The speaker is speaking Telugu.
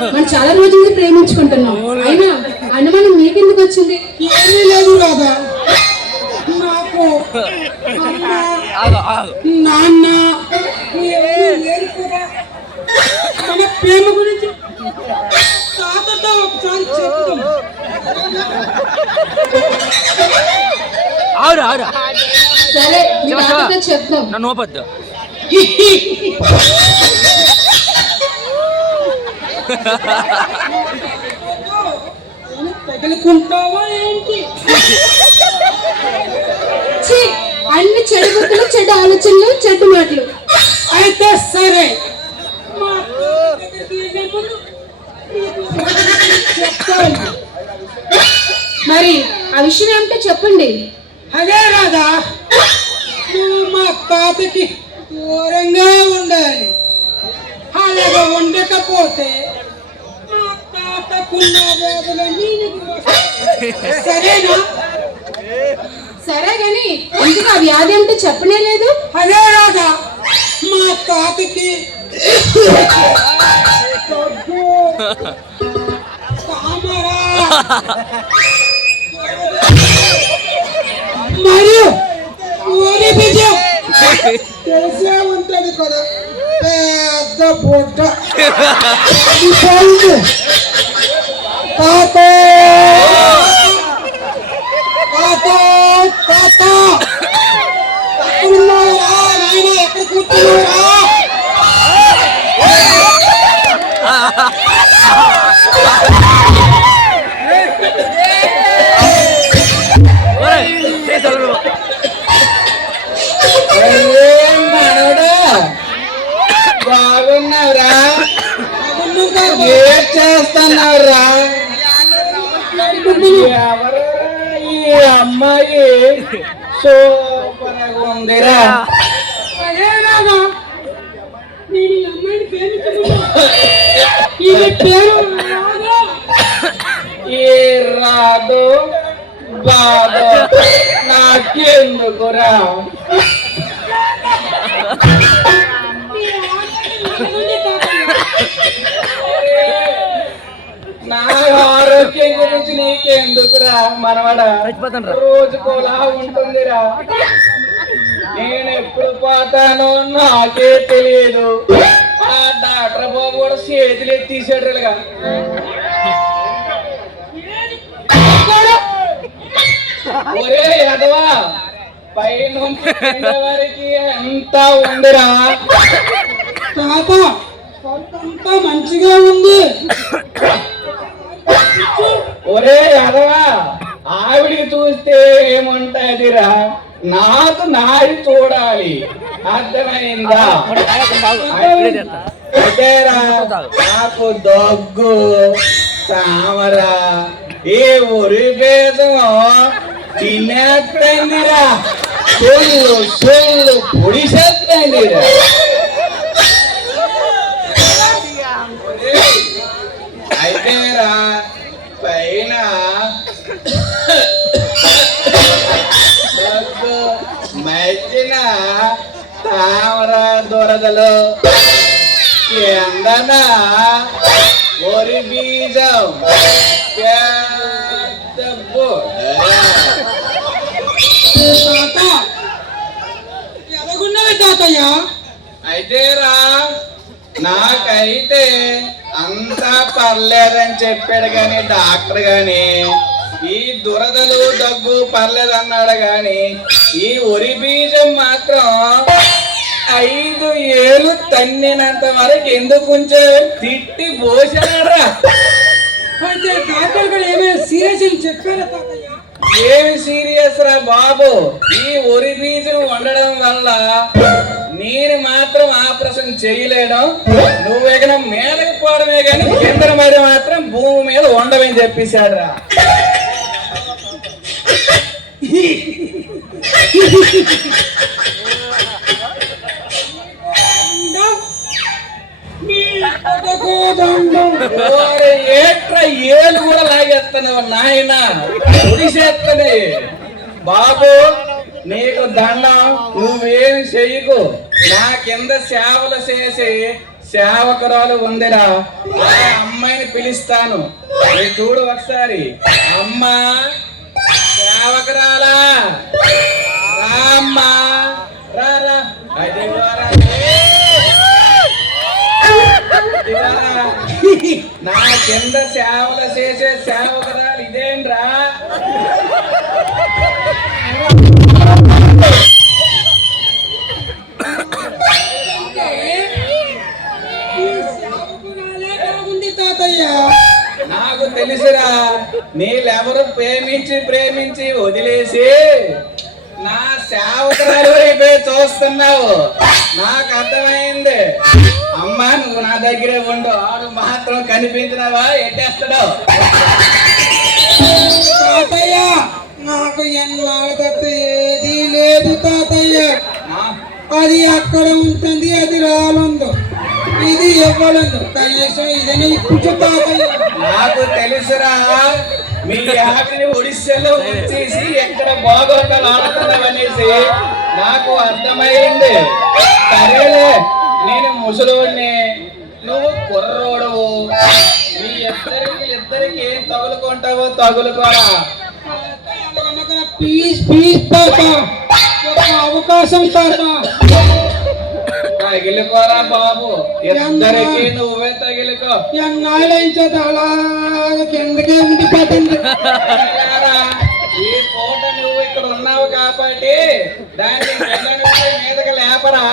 మనం చాలా రోజులు ప్రేమించుకుంటున్నాం. అయినా అనుమానం మీకెందుకు వచ్చింది? ఏమీ లేదు రాదా, నాకు నాన్న లేరు కదా. మన ప్రేమ గురించి తాతతో ఒకసారి చెప్తాం. సరే తాతతో చెప్తాం. నన్ను ఓపద్దు. తగులుకుంటావా ఏంటి? అన్ని చెడు గుర్తులు, చెడు ఆలోచనలు, చెడు మాటలు. అయితే సరే, మరి ఆ విషయం ఏమిటో చెప్పండి. అదే రాదా, నువ్వు మా తాతకి దూరంగా ఉండాలి. అలాగా ఉండకపోతే మా తాతకున్న బాధలన్నీ సరేనా? సరే గాని ఎందుకు ఆ వ్యాధి అంటే చెప్పనే లేదు? అదే రాదా, మా తాతకి మరియు ఊరి బిజం తెలిసే ఉంటది కదా, పెద్ద బొట్ట తాత తాత తాత ఎక్కడున్నావురా నాయన, ఎక్కడ కూర్చున్నావురా? బాగున్నావురా? ఏం చేస్తున్నావురా? ఎవరు ఈ అమ్మాయి? సూపర్ గా ఉందిరా. ఈ రాదు బాధ నాకెందుకురా? నా ఆరోగ్యం గురించి నీకెందుకురా మనవడా? రోజుకోలా ఉంటుందిరా. నేను ఎప్పుడు పోతానో నాకే తెలియదు. ఆ డాక్టర్ బాబు కూడా చేతులు ఎత్తేసాడుగా. ఒరే ఎదవా, పైనుంచి కింద వరకు ఎంత ఉందిరా? తాత అంతా మంచిగా ఉంది. ఒరే ఎదవా, ఆవిడికి చూస్తే ఏముంటదిరా? నాకు నాది చూడాలి, అర్థమైందా? నాకు దగ్గు తామరా ఏ ఊరి భేదమో తినేట్టండిరా, సొల్లు సొల్లు పొడిసేట్టండిరా. అయితేరా పైన మధ్యన తామర దొరదలు, కిందన ఒరి బీజం, పెద్ద ఎలాగున్నవి తాతయ్య? అయితేరా నాకైతే అంతా పర్లేదని చెప్పాడు గాని డాక్టర్ గాని, ఈ దురదలు దగ్గు పర్లేదన్నాడు గాని ఈ ఒరి బీజం మాత్రం 5 ఏళ్ళు తన్నినంత వరకు ఎందుకు తిట్టి పోసారా? డాక్టర్ గారు ఏమైనా సీరియస్ అని చెప్పారా తాతయ్య? ఏమి సీరియస్ రా బాబు, ఈ ఒరి బీజం వండడం వల్ల నేను మాత్రం ఆపరేషన్ చేయలేడం, నువ్వెగన మీదకి పోవడమే కానీ కింద మరి మాత్రం భూమి మీద ఉండవని చెప్పేశాడు రా. ఏట్రా ఏళ్ళు కూడా లాగేస్తున్నావు నాయన, ఒడిసేస్తనే బాబు. నీకు దండం, నువ్వేమి చెయ్యకు. నా కింద సేవలు చేసి సేవకురాలు ఉందిరా, ఆ అమ్మాయిని పిలుస్తాను. నువ్వు చూడు ఒకసారి. అమ్మా సేవకురాలా, రామ్మా, రా రా. అదిగోరా. అదిగోరా. నా కింద సేవలు చేసే సేవకురాలు ఇదేంట్రా? నాకు తెలుసురా, నీళ్ళెవరు ప్రేమించి ప్రేమించి వదిలేసి నా సేవకురాలు వైపే చూస్తున్నావు. నాకు అర్థమైంది. అమ్మా నువ్వు నా దగ్గరే ఉండు. ఆడు మాత్రం కనిపించినవా ఎట్టేస్తాడు. తాతయ్య నాకు ఎన్నాళ్ళ తప్ప ఏది లేదు తాతయ్య. అది అక్కడ ఉంటుంది, అది రాలందు, ఇది ఇవ్వలేదు. కనీసం ఇదని ఇప్పించు తాతయ్య. నాకు తెలుసురా, మీ ఆవిడని ఒడిశాలో వచ్చేసి ఎక్కడ బాగోతాలు ఆడుతున్నావనేసి నాకు అర్థమైంది. సరేలే, నేను ముసలోడిని, నువ్వు కుర్రోడవు. మీ ఇద్దరికి ఏం తగులుకుంటావో తగులుకోరా. ప్లీజ్ ప్లీజ్ తాత, ఒక అవకాశం తాత. తగిలికోరా బాబు, ఇద్దరికి నువ్వే తగిలికో. ఎన్నాళ్ళైంచదు అలా కిందకే ఉండిపోతుంది. ఈ పూట నువ్వు ఇక్కడ ఉన్నావు కాబట్టి దాన్ని మీదకి లేపరా.